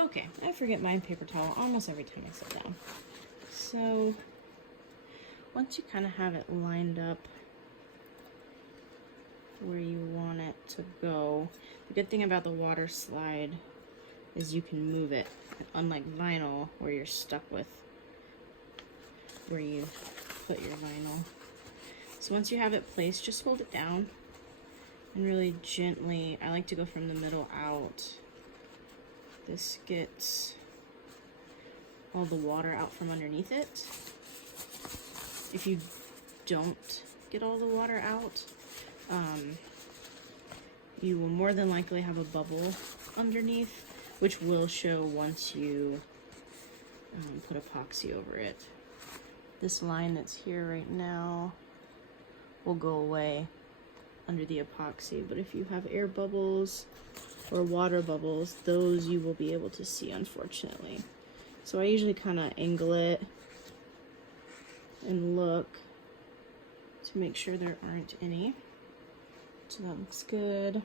Okay, I forget my paper towel almost every time I sit down. So once you kind of have it lined up where you want it to go, the good thing about the water slide is you can move it, unlike vinyl where you're stuck with where you put your vinyl. So once you have it placed, just hold it down and really gently, I like to go from the middle out. This gets all the water out from underneath it. If you don't get all the water out, you will more than likely have a bubble underneath, which will show once you put epoxy over it. This line that's here right now will go away under the epoxy, but if you have air bubbles or water bubbles, those you will be able to see, unfortunately. So I usually kind of angle it and look to make sure there aren't any. So that looks good.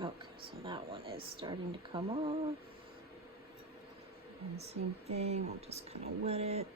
Okay, so that one is starting to come off. And same thing, we'll just kind of wet it.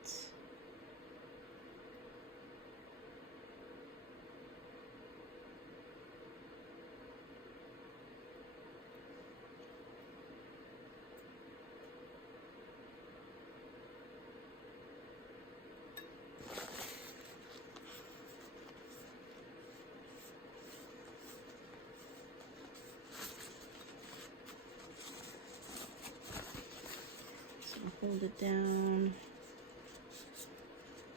Hold it down,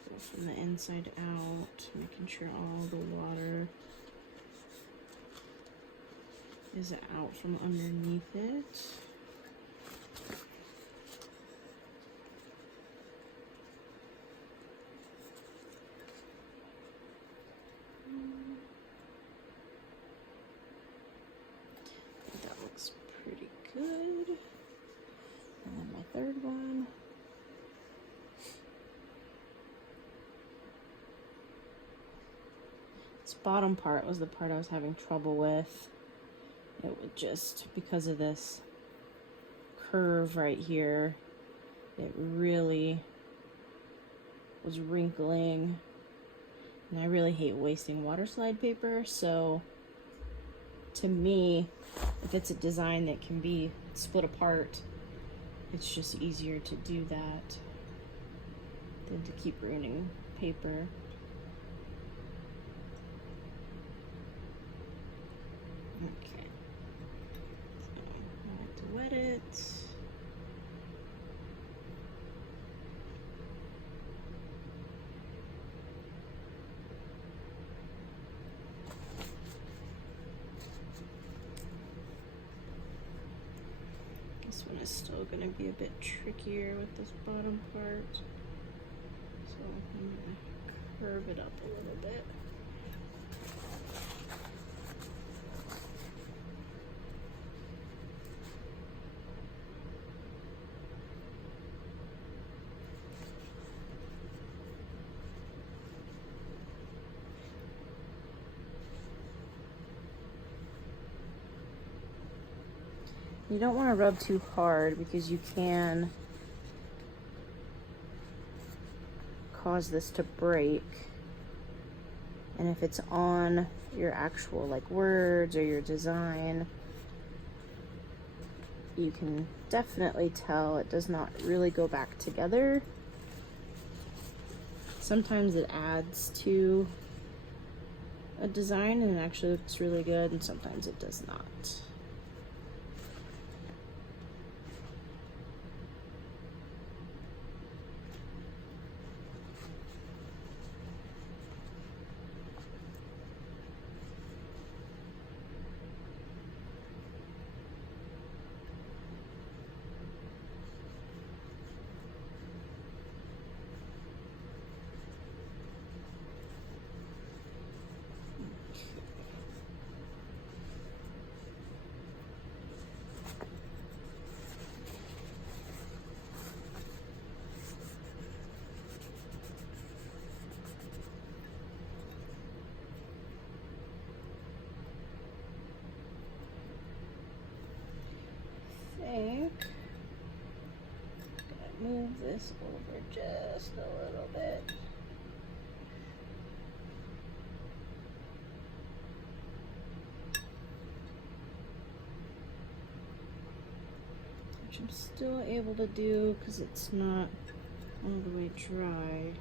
go from the inside out, making sure all the water is out from underneath it. I think that looks pretty good. And then my third one. This bottom part was the part I was having trouble with. It would just, because of this curve right here, it really was wrinkling. And I really hate wasting water slide paper, so to me, if it's a design that can be split apart, it's just easier to do that than to keep ruining paper. Okay, so I have to wet it. This one is still going to be a bit trickier with this bottom part, so I'm going to curve it up a little bit. You don't want to rub too hard because you can cause this to break. And if it's on your actual like words or your design, you can definitely tell it does not really go back together. Sometimes it adds to a design and it actually looks really good, and sometimes it does not. think I'm gonna move this over just a little bit. Which I'm still able to do because it's not all the way dry.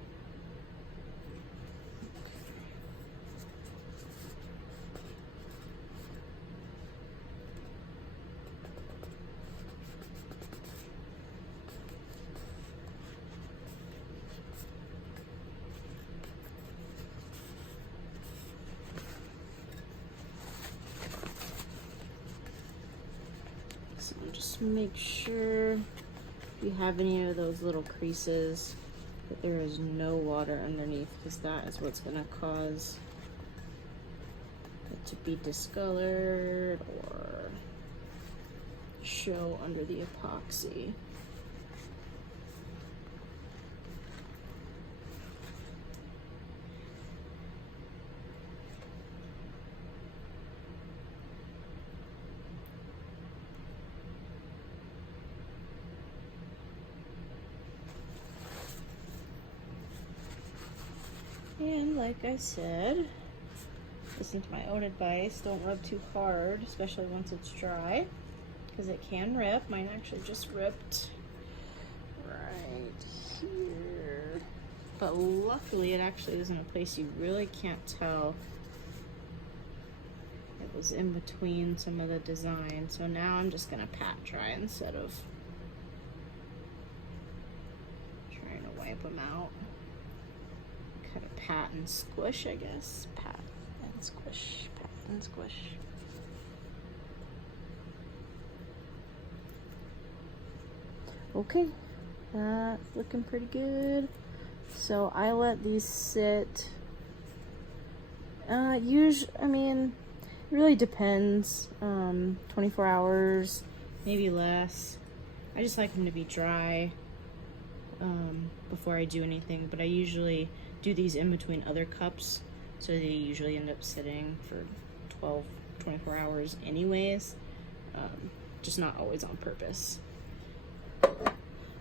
So just make sure if you have any of those little creases that there is no water underneath, because that is what's going to cause it to be discolored or show under the epoxy. And like I said, listen to my own advice, don't rub too hard, especially once it's dry, because it can rip. Mine actually just ripped right here. But luckily it actually is in a place you really can't tell. It was in between some of the design. So now I'm just gonna pat dry instead of trying to wipe them out. Kind of pat and squish, I guess. Pat and squish, pat and squish. Okay, that's looking pretty good. So I let these sit. I mean, it really depends. 24 hours, maybe less. I just like them to be dry before I do anything, but I usually do these in between other cups, so they usually end up sitting for 24 hours anyways, just not always on purpose.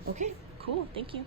Okay, cool, thank you.